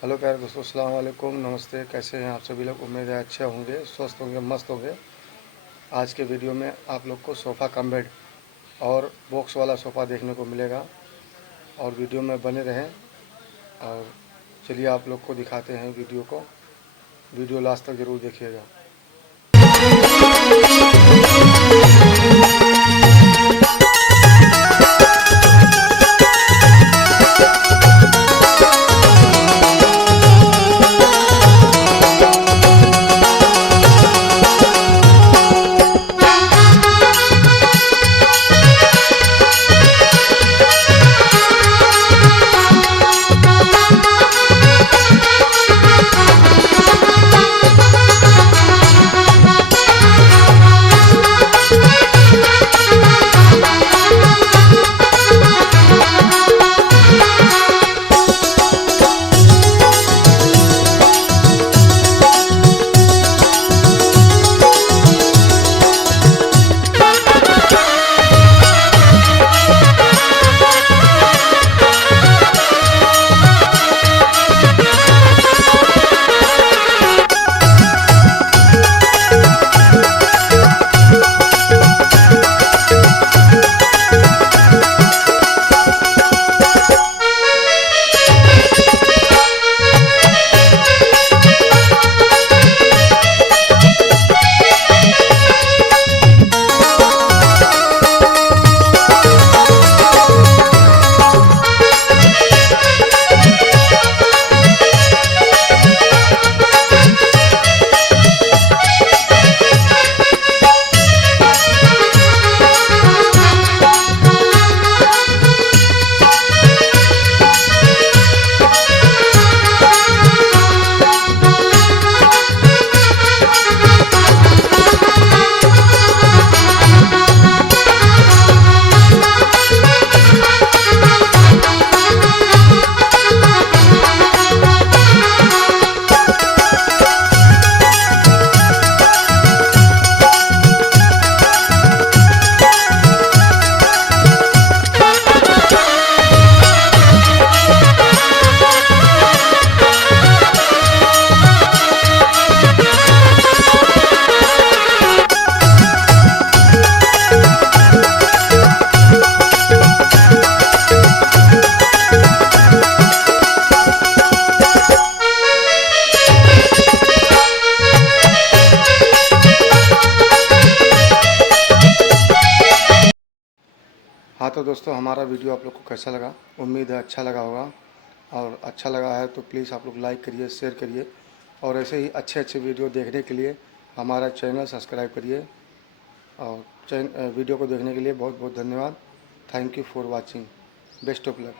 Hello प्यारे दोस्तों, अस्सलाम वालेकुम, नमस्ते। कैसे हैं आप सभी लोग? उम्मीद है अच्छे होंगे, स्वस्थ होंगे, मस्त होंगे। आज के वीडियो में आप लोग को सोफ़ा कम बेड और बॉक्स वाला सोफ़ा देखने को मिलेगा और वीडियो में बने रहें। और चलिए आप लोग को दिखाते हैं वीडियो को। वीडियो लास्ट तक ज़रूर देखिएगा। हाँ तो दोस्तों, हमारा वीडियो आप लोग को कैसा लगा? उम्मीद है अच्छा लगा होगा। और अच्छा लगा है तो प्लीज़ आप लोग लाइक करिए, शेयर करिए और ऐसे ही अच्छे अच्छे वीडियो देखने के लिए हमारा चैनल सब्सक्राइब करिए। और वीडियो को देखने के लिए बहुत बहुत धन्यवाद। Thank you for watching. Best of luck.